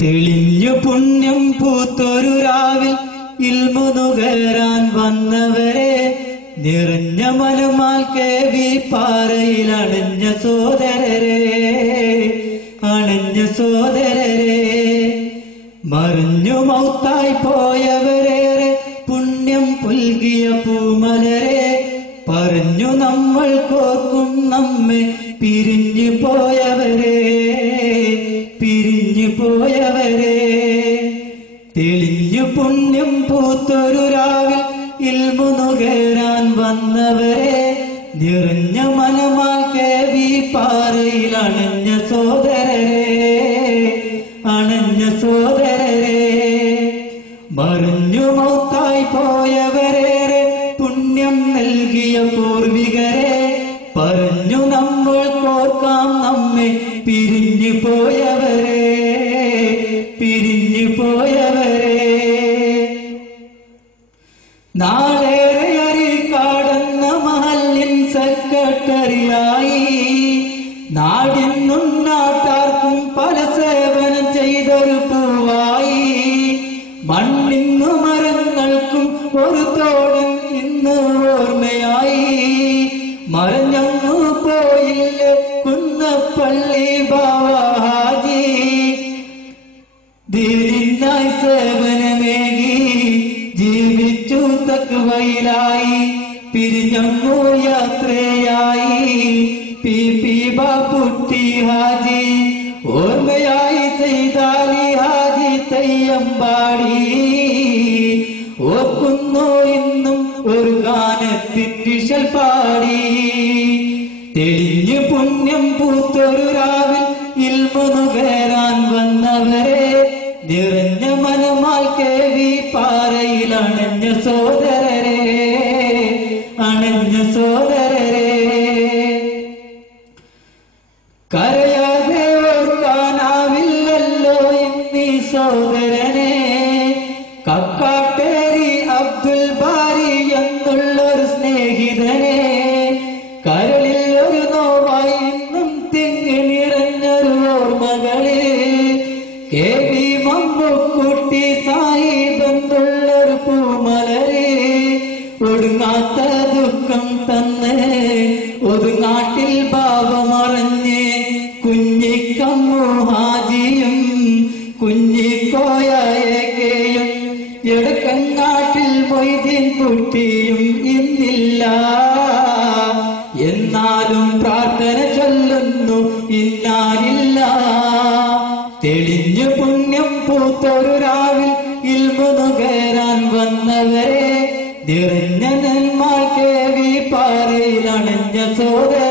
തെളിഞ്ഞു പുണ്യം പൂത്തൊരു രാവിൽ ഇൽമു നുകരാൻ വന്നവരെ, നിറഞ്ഞ മനുമാൽ കേവി പാറയിൽ അണഞ്ഞ സോദരരെ, അണഞ്ഞ സോദരരെ. മറിഞ്ഞു മൗത്തായി പോയവരേറെ പുണ്യം പുൽകിയ പൂമലരെ, പറഞ്ഞു നമ്മൾ കോർക്കും നമ്മെ പിരിഞ്ഞു പോയവരെ, പിരിഞ്ഞു പോയവരെ. തെളിഞ്ഞു പുണ്യം പൂത്തൊരു രാവിൽ ഇൽമു നുകരാൻ വന്നവരെ, നിറഞ്ഞ മനമാൽ കേവി പാറയിൽ അണഞ്ഞ സോദരരെ, അണഞ്ഞ സോദരരെ. മറിഞ്ഞു മൗത്തായി പോയവരേറെ പുണ്യം നൽകിയ പൂർവികരെ, പറഞ്ഞു നമ്മൾ കോർക്കാം നമ്മെ പിരിഞ്ഞു പോയവരെ, പിരിഞ്ഞു പോയവരെ. നാളേറെ അരിക്കാടുന്ന മഹല്ലിൻ സെക്രട്ടറിയായി, നാടിനും നാട്ടാർക്കും പല സേവനം ചെയ്തൊരു പൂവായി. മണ്ണിന്നു മരങ്ങൾക്കും ഒരു തോടൻ ഇന്ന് ഓർമ്മയായി. മറഞ്ഞങ്ങു പോയില്ല കുന്നപ്പള്ളി ബാവാജി, ദീനിനായി സേവനമേകി ജീവിച്ചു തക്വയിലായി. പിരിഞ്ഞങ്ങു യാത്രയായി പി പി ബാപ്പുട്ടി ഹാജി, ഓർമ്മയായി ചെയ്താലി ഹാജി തയ്യമ്പാടി. ഓർക്കുന്നു ഇന്നും ഒരു ഗാനത്തിൻ പാടി. തെളിഞ്ഞു പുണ്യം പൂത്തൊരു രാവിൽ ഇൽമു നുകരാൻ വന്നവരെ, നിറഞ്ഞ മനമാൽ കേവി പാറയിൽ അണഞ്ഞ സോദരരെ, അണഞ്ഞ സോദരരെ. കരയാതെ ഓർക്കാനാവില്ലല്ലോ ഇന്നീ സോദരനെ, കക്കാട്ടേരി അബ്ദുൽ ബാരി എന്നുള്ളൊരു സ്നേഹിതനെ. കരളിൽ ഒരു നോവായി ഇന്നും തിങ്ങി നിറഞ്ഞൊരു ഓർമ്മകള്, കെ വി മമ്മൂക്കുട്ടി സാഹിബ് എന്നുള്ളൊരു പൂമലര്. ഒടുങ്ങാത്ത ദുഃഖം തന്ന് ഒതുങ്ങാട്ടിൽ ഭാവമറിഞ്ഞ്, കുഞ്ഞിക്കമ്മു ഹാജിയും കുഞ്ഞിക്കോയയും എടക്കങ്ങാട്ടിൽ മൊയ്തീൻ കുട്ടിയും ഇന്നില്ല. എന്നാലും പ്രാർത്ഥന ചൊല്ലുന്നു ഇന്നാലില്ല. തെളിഞ്ഞു പുണ്യം പൂത്തൊരു രാവിൽ ഇൽമു നുകരാൻ വന്നവരെ, നിറഞ്ഞ നന്മാൽ കേവി പാറയിൽ അണഞ്ഞ സോദരരെ,